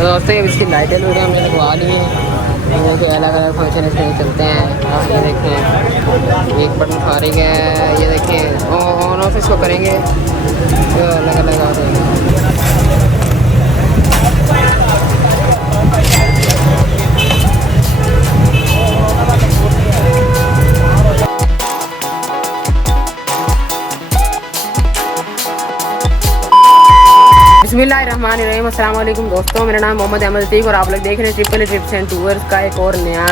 तो दोस्तों ये इसकी लाइटें लूटें हमने लगवा ली हैं, ये जो अलग अलग फंक्शन इसमें चलते हैं। आप ये देखें एक बटन फारिग है, ये देखें ऑन ऑफ इसको करेंगे तो अलग अलग आ रहे हैं। बिस्मिल्लाहिर्रहमानिर्रहीम। अस्सलाम वालेकुम दोस्तों, मेरा नाम मोहम्मद अहमद अतीक और आप लोग देख रहे हैं ट्रिपल ट्रिप्स एंड टूर्स का एक और नया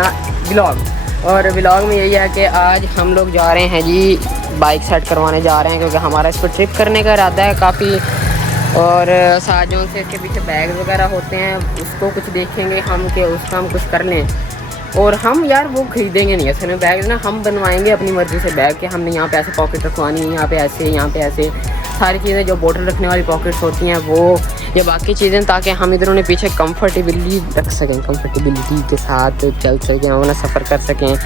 व्लॉग। और व्लॉग में यही है कि आज हम लोग जा रहे हैं जी बाइक सेट करवाने जा रहे हैं, क्योंकि हमारा इस पर ट्रिप करने का इरादा है काफ़ी। और साथ जो से इसके पीछे बैग वगैरह होते हैं उसको कुछ देखेंगे हम कि उसका हम कुछ कर लें। और हम यार वो ख़रीदेंगे नहीं असल में बैग ना, हम बनवाएंगे अपनी मर्ज़ी से बैग कि हमने यहाँ पे ऐसे पॉकेट रखवानी है, यहाँ पे ऐसे सारी चीज़ें जो बोतल रखने वाली पॉकेट्स होती हैं वो या बाकी चीज़ें, ताकि हम इधर उन्हें पीछे कंफर्टेबली रख सकें, कंफर्टेबिलिटी के साथ चल सकें, अपना सफ़र कर सकें।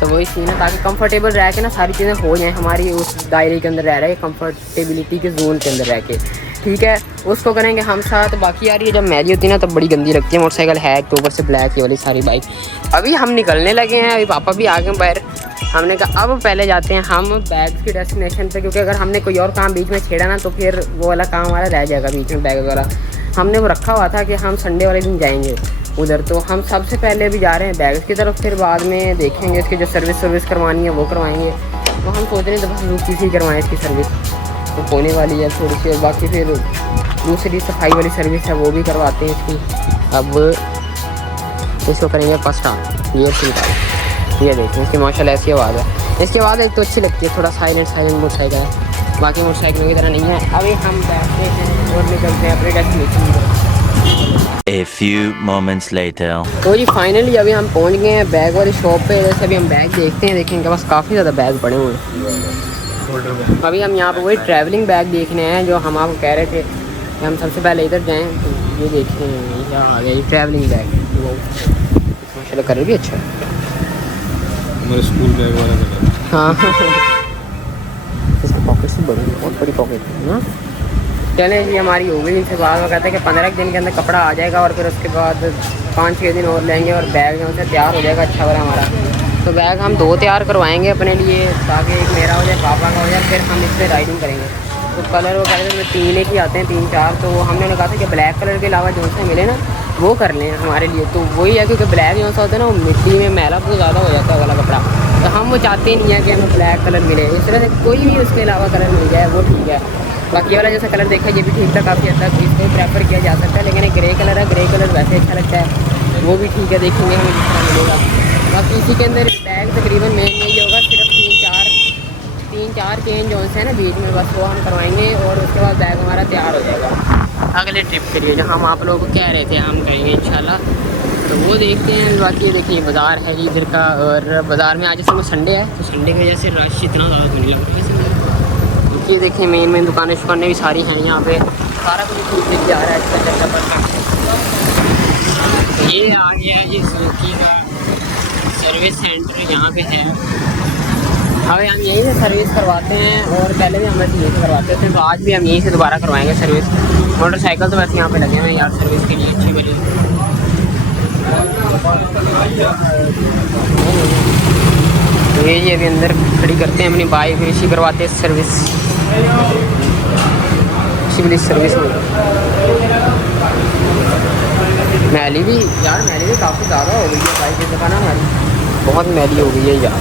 तो वही सीन है ताकि कंफर्टेबल रह के ना सारी चीज़ें हो जाएँ हमारी उस दायरे के अंदर रह रहे हैं, कंफर्टेबिलिटी के जोन के अंदर रह के। ठीक है, उसको करेंगे हम साथ। बाकी यार ये जब मैली होती है ना तब बड़ी गंदी लगती है। मोटरसाइकिल है अक्टूबर से ब्लैक ये वाली सारी बाइक। अभी हम निकलने लगे हैं, अभी पापा भी आ गए बाहर। हमने कहा अब पहले जाते हैं हम बैग्स की डेस्टिनेशन पे, क्योंकि अगर हमने कोई और काम बीच में छेड़ा ना तो फिर वो वाला काम हमारा रह जाएगा बीच में। बैग वगैरह हमने वो रखा हुआ था कि हम संडे वाले दिन जाएंगे उधर, तो हम सबसे पहले अभी जा रहे हैं बैग्स की तरफ, फिर बाद में देखेंगे इसकी जो सर्विस करवानी है वो करवाएंगे। तो हम सोच रहे हैं तो बस दूसरी सी करवाएँ इसकी सर्विस, तो होने वाली है थोड़ी सी। और बाकी फिर दूसरी सफाई वाली सर्विस है वो भी करवाते हैं इसकी। अब इसको करेंगे फर्स्ट हाफ ये निकाल, ये देखिए इसकी माशाल्लाह ऐसी आवाज़ है। इसके बाद एक तो अच्छी लगती है, थोड़ा साइलेंट मोटरसाइकिल है, बाकी मोटरसाइकिलों की तरह नहीं है। अभी हम बैठते हैं और निकलते हैं अपने डेस्टिनेशन पर। A few moments later. तो जी फाइनली अभी हम पहुंच गए हैं बैग वाली शॉप पे। जैसे अभी हम बैग देखते हैं, देखेंगे बस काफ़ी ज़्यादा बैग पड़े हुए हैं। अभी हम यहाँ पर वही ट्रैवलिंग बैग देखने हैं जो हम आपको कह रहे थे कि हम सबसे पहले इधर जाएँ। तो ये देखते हैं यहाँ आ गया ये ट्रैवलिंग बैग, वो माशाल्लाह कलर भी अच्छा है, हमारे स्कूल बैग वाला कलर। हाँ इसकी पॉकेट से बड़ी, बहुत बड़ी पॉकेट है ना। चलें जी हमारी हो गई इनसे बात। वो कहते हैं कि 15 दिन के अंदर कपड़ा आ जाएगा और फिर उसके बाद 5-6 दिन और लेंगे और बैग जो है तैयार हो जाएगा अच्छा वाला हमारा। तो बैग हम 2 तैयार करवाएंगे अपने लिए, ताकि एक मेरा हो जाए, पापा का हो जाए, फिर हम इस पर राइडिंग करेंगे। तो कलर वो कहते हैं 3 एक ही आते हैं, 3-4। तो हमने कहा था कि ब्लैक कलर के अलावा जो से मिले ना वो कर लें हमारे लिए। तो वही है, क्योंकि ब्लैक जो सा होता है ना वो मिट्टी में मैला बहुत ज़्यादा हो जाता है वाला कपड़ा, तो हम वो चाहते नहीं है कि हमें ब्लैक कलर मिले। इस तरह से कोई भी उसके अलावा कलर मिल जाए वो ठीक है। बाकी वाला जैसा कलर देखा ये भी ठीक था, काफ़ी हद तक इसको प्रेफर किया जा सकता है। लेकिन एक ग्रे कलर है, ग्रे कलर वैसे अच्छा लगता है, वो भी ठीक है, देखेंगे हमें जिस तरह मिलेगा। बाकी इसी के अंदर बैग तकरीबन मेन यही होगा, सिर्फ 3-4 चेंज जो है ना बीच में, बस वो हम करवाएंगे और उसके बाद बैग हमारा तैयार हो जाएगा अगले ट्रिप के लिए, जो हम आप लोगों को कह रहे थे हम करेंगे इंशाल्लाह। तो वो देखते हैं। बाकी देखिए बाज़ार है जी इधर का, और बाज़ार में आज जैसे संडे है तो संडे की वजह से रश इतना ज़्यादा होने लगा है। ये देखिए मेन दुकानें भी सारी हैं यहाँ पे, सारा कुछ खरीद जा रहा है अच्छा जगह पर। ये आ गया है जी सुजुकी का सर्विस सेंटर यहाँ पे है। अभी हम यहीं से सर्विस करवाते हैं और पहले भी हम वैसे यहीं से करवाते थे, तो आज भी हम यहीं से दोबारा करवाएंगे सर्विस। मोटरसाइकिल तो वैसे यहाँ पे लगे हुए हैं यार सर्विस के लिए अच्छी वाली। तो ये जी अभी अंदर खड़ी करते हैं अपनी बाइक, फिर इसी करवाते हैं सर्विस, इसी वाली सर्विस में। मैली भी काफ़ी ज़्यादा हो गई है बाइक की दुकान हमारी, बहुत मैली हो गई है यार।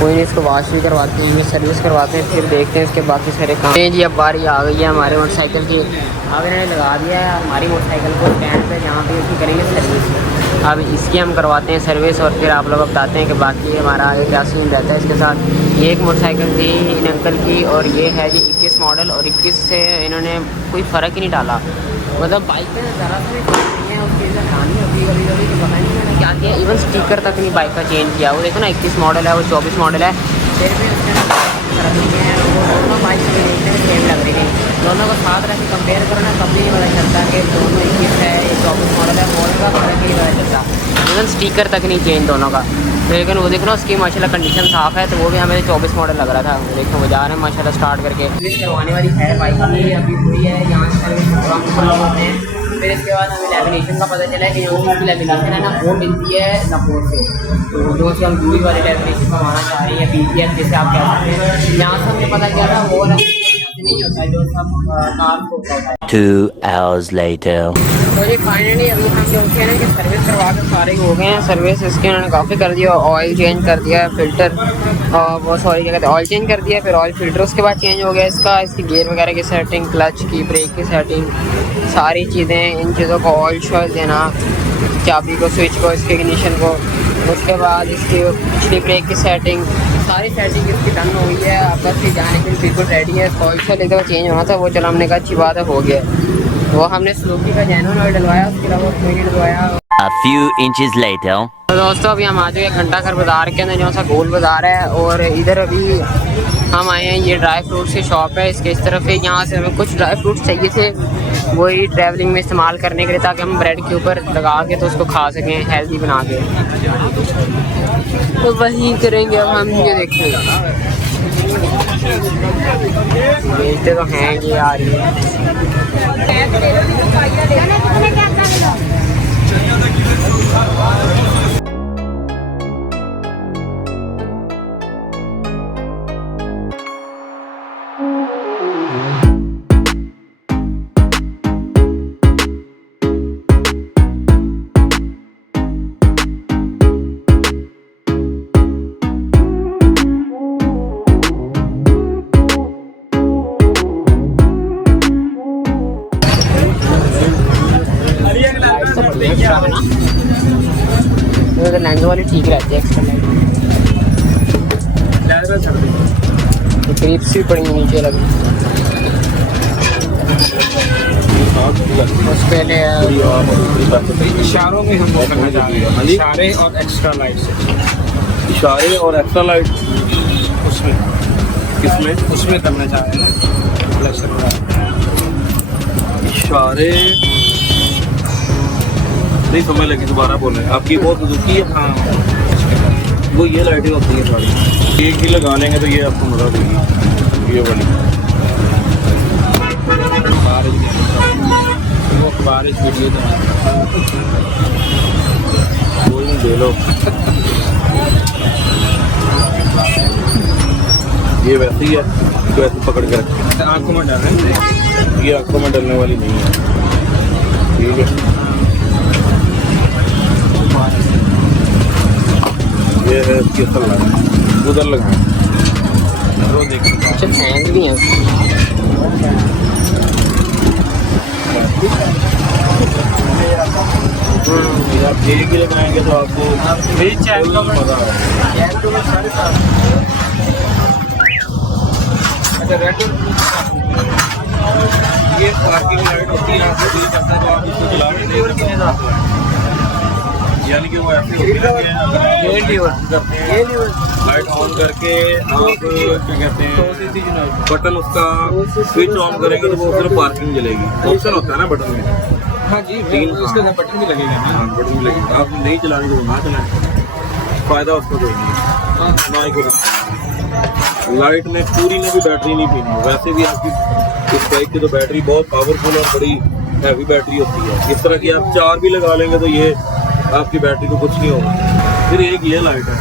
कोई नहीं, इसको वॉश भी करवाते हैं, सर्विस करवाते हैं, फिर देखते हैं इसके बाकी सारे काम। जी अब बारी आ गई है हमारे मोटरसाइकिल की। अब इन्होंने लगा दिया है हमारी मोटरसाइकिल को स्टैंड पे, जहाँ पे इसकी करेंगे सर्विस। अब इसकी हम करवाते हैं सर्विस और फिर आप लोग बताते हैं कि बाकी हमारा आगे क्या सीन रहता है इसके साथ। ये एक मोटरसाइकिल थी इन अंकल की और ये है जी 21 मॉडल, और 21 से इन्होंने कोई फ़र्क ही नहीं डाला। मतलब बाइक में ज़रा सा भी फ़र्क नहीं है, उसकी हैरानी होती है कभी तो पता नहीं मैंने क्या किया, इवन स्टिकर तक नहीं बाइक का चेंज किया। वो देखो ना 21 मॉडल है, वो 24 मॉडल है, फिर भी उसके फर्क नहीं है। वो दोनों बाइक में देखने में सेम लग रही है, दोनों को साथ रख के कंपेयर करो ना तब भी नहीं पता चलता कि दोनों 21 है, ये 24 मॉडल है, मॉडल का फर्क नहीं पता चलता। इवन स्टिकर तक नहीं चेंज दोनों का। लेकिन वो देखो ना उसकी माशाल्लाह कंडीशन साफ़ है, तो वो भी हमें 24 मॉडल लग रहा था। देखो वो जा रहे हैं माशाल्लाह स्टार्ट करके। सर्विस करवाने वाली है बाइक की, अभी हुई है यहाँ से सर्विस होते हैं फिर इसके बाद हमें लेमिनेशन का पता चला कि जो उसकी लेमिनेशन है ना वो मिलती है नपोर से। तो जो सी हम दूरी वाले लेमिनेशन करवाना चाह रहे हैं PPF जैसे आप कह सकते हैं, यहाँ से हमें पता चला था वो नहीं होता है जो सब कार को होता है। 2 hours later. तो ये फाइनली अभी हम जो थे ना कि सर्विस करवा के सारे हो गए हैं। सर्विस इसके उन्होंने काफ़ी कर दिया, ऑयल चेंज कर दिया, फिल्टर वो सॉरी क्या कहते हैं ऑयल चेंज कर दिया, फिर ऑयल फिल्टर उसके बाद चेंज हो गया इसका, इसकी गियर वगैरह की सेटिंग, क्लच की, ब्रेक की सेटिंग, सारी चीज़ें, इन चीज़ों को ऑयल शॉयल देना, चाबी को, स्विच को, इसके इग्निशन को, उसके बाद इसकी पिछली ब्रेक की सेटिंग, सारी सेटिंग इसकी डन हो गई है। अब बस ये जाने के लिए बिल्कुल रेडी है। ऑयल शॉयल एक दफ़ा चेंज होना था, वो चलो हमने कहा अच्छी बात है हो गया। वो हमने स्लोकी का जेनुइन ऑयल डलवाया, उसके अलावा कोई नहीं डलवाया। A few inches later. तो दोस्तों अभी हम आ चुके हैं घंटा घर बाज़ार के अंदर, जो सा गोल बाज़ार है, और इधर अभी हम आए हैं, ये ड्राई फ्रूट्स की शॉप है, इसके इस तरफ है। यहाँ से हमें कुछ ड्राई फ्रूट्स चाहिए थे, वही ट्रैवलिंग में इस्तेमाल करने के लिए, ताकि हम ब्रेड के ऊपर लगा के तो उसको खा सकें हेल्दी बना के। तो वही करेंगे अब हम, ये देखिए बेचते तो हैं ये आ रही है। तो लेंस वाली ठीक रहती है, एक्स्ट्रा लाइट तो क्लिप्स भी पड़ी नीचे लगी। उस पहले इशारों में हम वो करना चाह रहे हैं, इशारे और एक्स्ट्रा लाइट से, इशारे और एक्स्ट्रा लाइट उसमें किसमें उसमें करना चाह रहे हैं फ्लैशर इशारे नहीं समझ लगी, दोबारा बोले आपकी वो सुजुकी है। हाँ वो ये लाइटें होती हैं सारी, एक ही लगा लेंगे तो ये आपको मजा देगी। ये वाली बारिश वीडियो कोई नहीं दे लो। ये वैसे ही है तो ऐसे पकड़ के रखें, आँखों में डालें, ये आँखों में डलने वाली नहीं है। ठीक है ये है इसकी असल लगाएं, उधर लगाएं, वो देखिए अच्छा फैन भी हैं। आप एक ही लगाएंगे तो आपको मजा अच्छा रेड ये पार्किंग लाइट होती है, आपको दिल करता है तो आप इसको जला दें, यानी कि वो ऐसे लाइट ऑन करके आप क्या कहते हैं बटन उसका स्विच ऑन करेंगे तो वो सिर्फ पार्किंग जलेगी। ऑप्शन होता है ना बटन में। हाँ जी तीन उसके बटन भी लगेगा। हाँ बटन भी लगेगा, आप नहीं चलाएंगे तो ना चलाएं, फ़ायदा उसका कोई नहीं है ना ही कोई। लाइट में पूरी ने भी बैटरी नहीं पीनी, वैसे भी आपकी इस बाइक की तो बैटरी बहुत पावरफुल और बड़ी हैवी बैटरी होती है। इस तरह की आप 4 भी लगा लेंगे तो ये आपकी बैटरी को कुछ नहीं होगा। फिर एक ये लाइट है,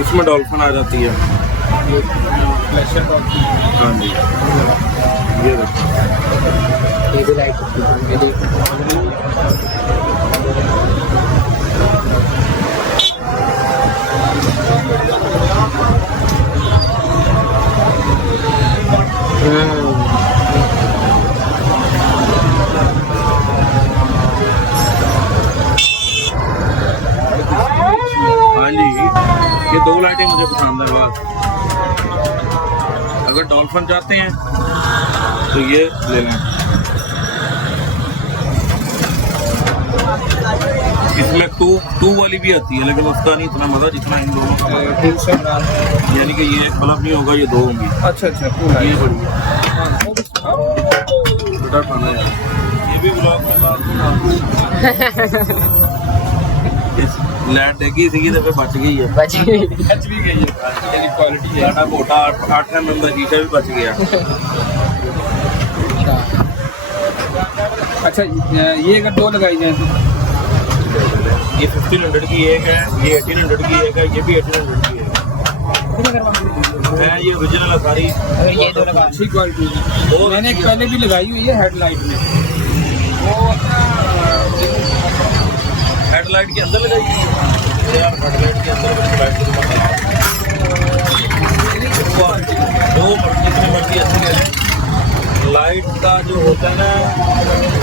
इसमें डॉल्फिन आ जाती है। हाँ जी ये देखो लाइट हाँ जी ये 2 लाइटें मुझे पसंद है। बस अगर डॉल्फिन चाहते हैं तो ये ले लें। इसमें टू वाली भी आती है लेकिन उसका नहीं इतना मजा जितना इन दोनों का, यानी कि ये एक बल्ब नहीं होगा, ये 2 होंगी। अच्छा अच्छा ये बढ़िया बड़ा खाना है। ये भी ब्लॉग में लाइट देखी थी तो बच गई है, बच भी गई है। तेरी क्वालिटी है, साडा मोटा 8 mm का शीशा भी बच गया। अच्छा ये अगर 2 लगाई जाए तो ये 1500 की एक है, ये 1800 की एक है, ये भी 1800 की एक है। ये ओरिजिनल है सारी। ये तो लगा अच्छी क्वालिटी है। मैंने एक पहले भी लगाई हुई है हेडलाइट में, वो हेडलाइट के अंदर लगाई है यार, हेडलाइट के अंदर लाइट जो जितनी मर्जी अच्छी ले लें, लाइट का जो होता है ना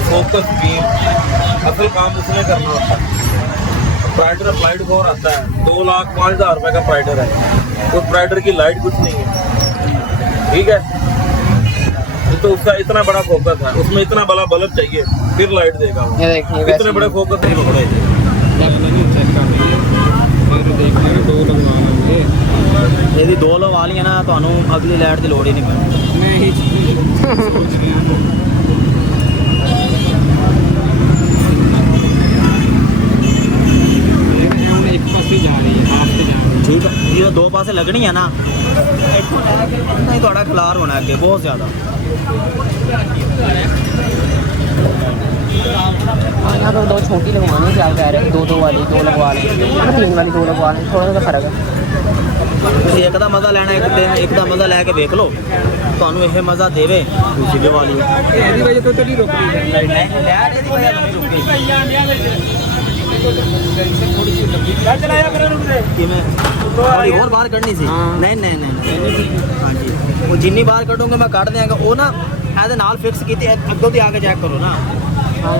फोकस बीम, असल काम उसने करना होता है। प्राइडर अप्लाइड फॉर आता है 2,05,000 रुपये का प्राइडर है, उस प्राइडर की लाइट कुछ नहीं है, ठीक है। तो उसका इतना बड़ा फोकस है, उसमें इतना बड़ा बल्ब चाहिए फिर लाइट देगा वो। ये देखिए इतने बड़े फोकस नहीं पकड़े। यदि 2 लगा ली ना तो अगली लाइट की लोड़ ही नहीं पैनी। मैं ही सोच रहा हूँ एक पास ही जा रही है, हाथ से जा रही है। ठीक है जी, 2 पासे लगनी है ना, नहीं थोड़ा खिलार होना अगे बहुत ज़्यादा। यहाँ पर 2 छोटी लगवानी, क्या कह रहे हैं 2 वाली 2 लगवा लें, 3 वाली 2 लगवा लें, थोड़ा सा फर्क है। एक का मज़ा लेना, एक का मज़ा लैके देख लो, ਤੁਹਾਨੂੰ ਇਹ ਮਜ਼ਾ ਦੇਵੇ ਤੁਸੀਂ ਵੀ ਵਾਲੀ ਇਹਦੀ ਵਜ੍ਹਾ ਤੋਂ ਨਹੀਂ ਰੁਕ ਰਹੀ ਹੈ ਲਾਈਟ ਇਹਦੀ ਵਜ੍ਹਾ ਤੋਂ ਨਹੀਂ ਰੁਕੀ थोड़ी सी लंबी चलाया करो रुक दे ਕਿਵੇਂ ਥੋੜੀ ਹੋਰ ਬਾਹਰ ਕੱਢਣੀ ਸੀ ਨਹੀਂ ਨਹੀਂ ਨਹੀਂ ਹਾਂਜੀ ਉਹ ਜਿੰਨੀ ਬਾਹਰ ਕੱਢੋਗੇ ਮੈਂ ਕੱਢ ਦਿਆਂਗਾ ਉਹ ਨਾ ਇਹਦੇ ਨਾਲ ਫਿਕਸ ਕੀਤੀ ਅੱਗੋਂ ਦੀ ਆ ਕੇ ਚੈੱਕ ਕਰੋ ਨਾ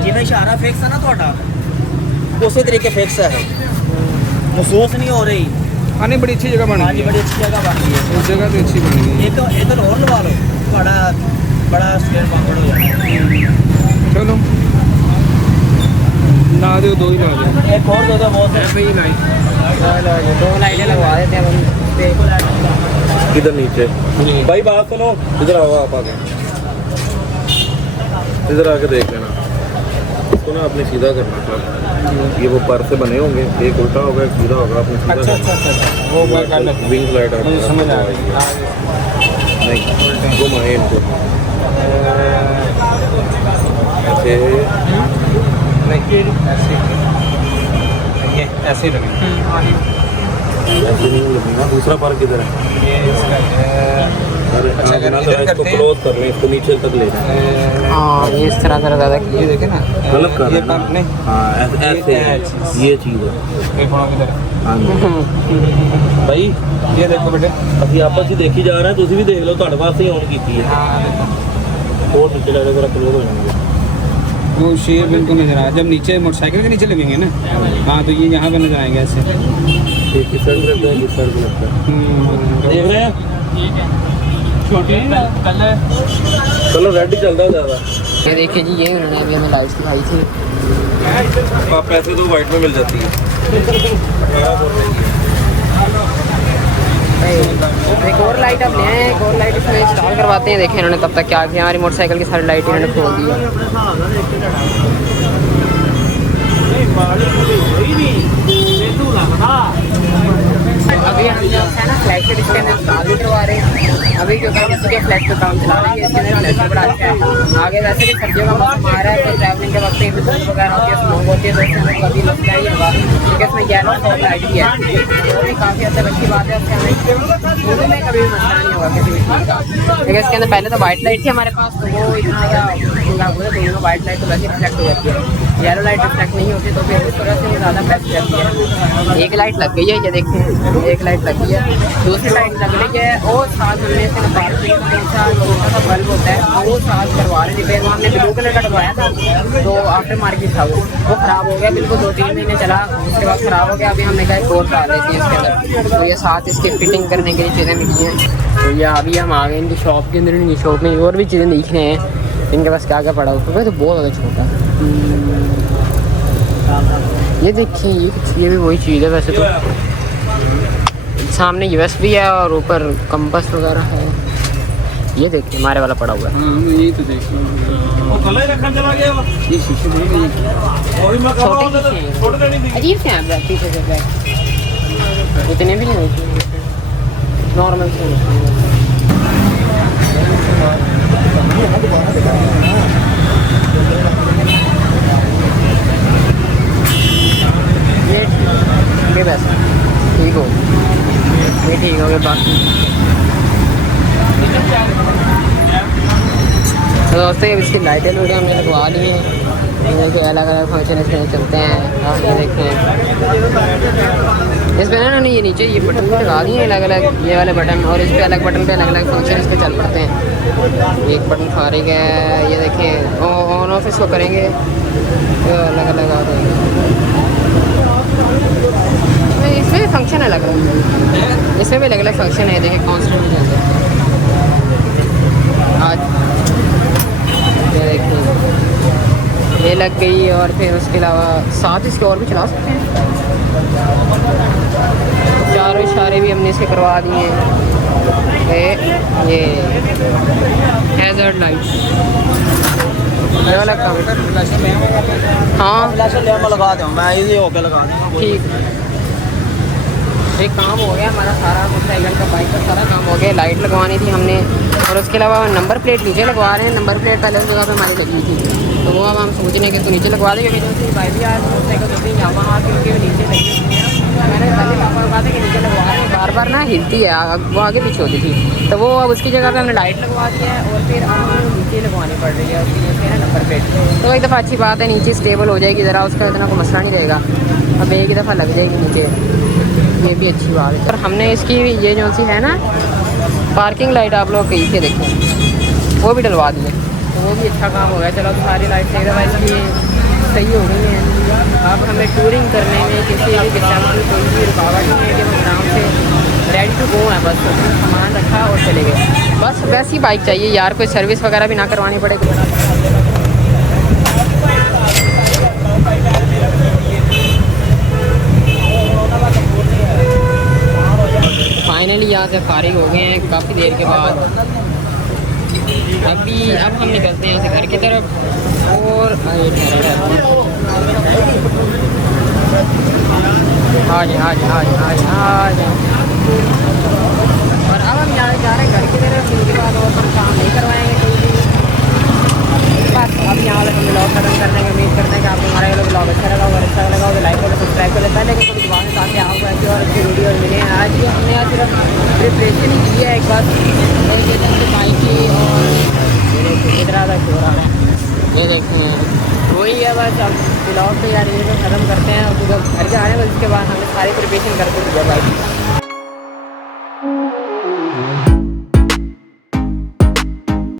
ਜਿਵੇਂ ਇਸ਼ਾਰਾ ਫਿਕਸ ਹੈ ਨਾ ਤੁਹਾਡਾ ਉਸੇ ਤਰੀਕੇ ਫਿਕਸ ਹੈ महसूस नहीं हो रही। हाँ नहीं बड़ी अच्छी जगह बन गई है, बड़ी अच्छी जगह बन गई है, उस जगह तो अच्छी बन गई है। एक इधर और लगा लो बड़ा बड़ा स्क्वायर पापड़ हो जाएगा। चलो ला दो 2 ही ला दो, एक और दे दो बहुत है ऐसे ही लाइट 2 लाइटें लगवा देते हैं हम पे। इधर नीचे भाई बात सुनो, इधर आओ आप आगे, इधर आके देख लेना इसको ना, आपने सीधा करना था। ये वो पर से बने होंगे, एक उल्टा होगा एक सीधा होगा, आपने सीधा अच्छा अच्छा अच्छा वो मैं कर लेता हूँ, विंग लाइट मुझे समझ आ रही है। नहीं घुमाए इनको ऐसे, नहीं ऐसे ये ऐसे ही लगेगा, ऐसे नहीं लगेगा। दूसरा पर किधर है? ये इसका अरे अच्छा, आप अगर ना इधर इसको करते हैं- क्लोज कर लें, इसको नीचे तक ले जाएं। हाँ ये इस तरह से ज़्यादा ये देखे ना गलत कर ये रहे हैं पर ना। नहीं हाँ ऐसे ये चीज़ है। ये थोड़ा किधर है? हाँ जी भाई ये देखो बेटे, ਅਸੀਂ ਆਪਸ ਵਿੱਚ ਦੇਖੀ ਜਾ ਰਹੇ ਹਾਂ, ਤੁਸੀਂ ਵੀ ਦੇਖ ਲਓ, ਤੁਹਾਡੇ ਵਾਸਤੇ ਹੀ ਔਨ ਕੀਤੀ ਹੈ। हाँ देखो ਹੋਰ ਨੀਚੇ ਲੈ ਜਾਓ, जरा क्लोज हो जाएंगे। वो शेप बिल्कुल नजर आया, जब नीचे मोटरसाइकिल के नीचे लगेंगे ना, हाँ तो ये यहाँ पे नजर आएंगे ऐसे। ये किस साइड पे लगता है, किस साइड पे लगता है, देख रहे हैं? कलर रेड ही चलता है ज़्यादा। ये देखिए जी, ये उन्होंने अभी हमें लाइट्स दिखाई थी। आप पैसे तो वाइट में मिल जाती है। एक और लाइट अब ले आए, एक और लाइट इसमें इंस्टॉल करवाते हैं। देखें इन्होंने तब तक क्या किया, हमारी मोटरसाइकिल की सारी लाइट इन्होंने खोल दी है। अभी हम जो है ना फ्लैश पे इसके अंदर इंस्टॉल भी करवा रहे हैं। अभी जो है इसी के फ्लैश पे काम चला रहे हैं, इसके अंदर फ्लैश बड़ा अच्छा है। आगे वैसे भी सर्दियों का मौसम आ रहा है, तो ट्रैवलिंग के वक्त धूप वगैरह होती है, स्मोक होती है, तो इसमें कभी लगता ही होगा, क्योंकि इसमें येलो और लाइट भी है, तो भी काफ़ी हद तक अच्छी बात है। उससे हमें धूप में कभी भी मसला नहीं होगा किसी भी चीज़ का। लेकिन इसके अंदर पहले तो वाइट लाइट थी हमारे पास, तो वो इतना ज़्यादा दोनों वाइट लाइट तो वैसे रिफ्लेक्ट हो जाती है, येलो लाइट रिफ्लेक्ट नहीं होती, तो फिर उस तरह से वो ज़्यादा बेस्ट रहती है। एक लाइट लग गई है, ये देखते हैं, एक लाइट लग गई है, दूसरी लाइट लग रही है, और साथ हमने इसके निकाल छोटा सा बल्ब होता है, वो साथ करवा रहे थे। हमने ब्लू कलर का डलवाया था, तो आफ्टर मार्केट था वो ख़राब हो गया, बिल्कुल 2-3 महीने चला, उसके बाद ख़राब हो गया। अभी हमने कहा एक और डाल देती है इसके अंदर, तो ये साथ इसकी फिटिंग करने के लिए चीज़ें मिली हैं। तो ये अभी हम आ गए इनकी शॉप के अंदर, इनकी शॉप में और भी चीज़ें दिख रहे हैं, इनके पास क्या क्या पड़ा हुआ है, तो बहुत ज़्यादा छोटा है। ये देखिए, ये भी वही चीज़ है वैसे तो, सामने USB है और ऊपर कंपास वगैरह है। ये देखिए हमारे वाला पड़ा हुआ है। यही तो देख लो, वो कलर रखा चला गया वो। ये शीशे देख लो, वही मैं कह रहा हूँ, छोटे नहीं दिखे। अजीब से हैं ब्लैक पीछे से ब्लैक, इतने भी नहीं होते, नॉर्मल से होते हैं। पैसे ठीक हो ये ठीक हो गए बाकी। तो दोस्तों अब इसकी लाइटें लूटें हमने लगवा ली हैं, जो अलग अलग फंक्शन इसमें चलते हैं। हाँ ये देखें इस पर ना उन्होंने ये नीचे ये बटन भी लगा दिए अलग अलग, ये वाले बटन, और इस पर अलग बटन पे अलग अलग फंक्शन इसके चल पड़ते हैं। एक बटन फारिग है, ये देखें ऑन ऑफ इसको करेंगे तो अलग अलग आ जाएगा। इसमें भी फंक्शन अलग अलग, इसमें भी अलग अलग फंक्शन है। देखिए कॉन्स्टेंट में चलते हैं आज, ये देखिए ये लग गई। और फिर उसके अलावा साथ इसके और भी चला सकते हैं। चारों इशारे भी हमने इसके करवा दिए हैं। ये हैज़र्ड लाइट ये वाला काम, हाँ लगा दूँ मैं, इजी होके लगा दूँगा। ठीक एक काम हो गया हमारा सारा, मोटरसाइकिल का बाइक का सारा काम हो गया। लाइट लगवानी थी हमने, और उसके अलावा नंबर प्लेट नीचे लगवा रहे हैं। नंबर प्लेट पहले उस जगह पे हमारी लगी थी, तो वो अब हम सोच रहे हैं कि इसको नीचे लगवा दें, क्योंकि जो उसकी बाइक भी आज मोटरसाइकिल दूसरी यहाँ क्योंकि वो नीचे लगी हुई है। मैंने पहले पापा को कहा था कि नीचे लगवा रहे हैं, बार बार ना हिलती है, वो आगे पीछे होती थी, तो वो अब उसकी जगह पर हमने लाइट लगवा दी है, और फिर अब हमें नीचे लगवानी पड़ रही है उसकी नीचे है नंबर प्लेट। तो एक दफ़ा अच्छी बात है, नीचे स्टेबल हो जाएगी ज़रा, उसका इतना कोई मसला नहीं रहेगा। अब एक ही दफ़ा लग जाएगी नीचे, ये भी अच्छी बात है। और हमने इसकी ये जो सी है ना पार्किंग लाइट, आप लोग कहीं से देखें, वो भी डलवा दिए, तो वो भी अच्छा काम हो गया। चलो सारी लाइट एक दफ़ा इसकी सही हो गई है। अब हमें टूरिंग करने में किसी भी किस्म की कोई भी रुकावट नहीं है कि हम आराम से रेडी टू गो है, बस सामान रखा और चले गए। बस वैसी बाइक चाहिए यार, कोई सर्विस वगैरह भी ना करवानी पड़े। फाइनली यहाँ से फारिग हो गए हैं काफ़ी देर के बाद। अब हम निकलते हैं यहाँ से घर की तरफ, और आज और अब हम यहाँ जा रहे हैं घर की तरफ। उसके बाद और हम काम नहीं करवाएंगे कोई भी, बस अब यहाँ वाले हम ब्लॉग खत्म करने की उम्मीद करते हैं कि आपको हमारा ब्लॉग अच्छा लगा होगा। अच्छा लगा होगा लाइक और सब्सक्राइब कर लेता है, लेकिन कुछ बात ताकि आपको ऐसी और अच्छी वीडियो मिले। आज भी हमने यहाँ सिर्फ प्रिपरेशन ही की है एक बार बाइक की, और इधर तक हो रहा है ये देखें वही है बस। अब ब्लॉग तो यार ये ख़त्म करते हैं, और जब घर जा रहे हैं बस उसके बाद हमने सारी प्रिपरेशन करके दिया बाइक।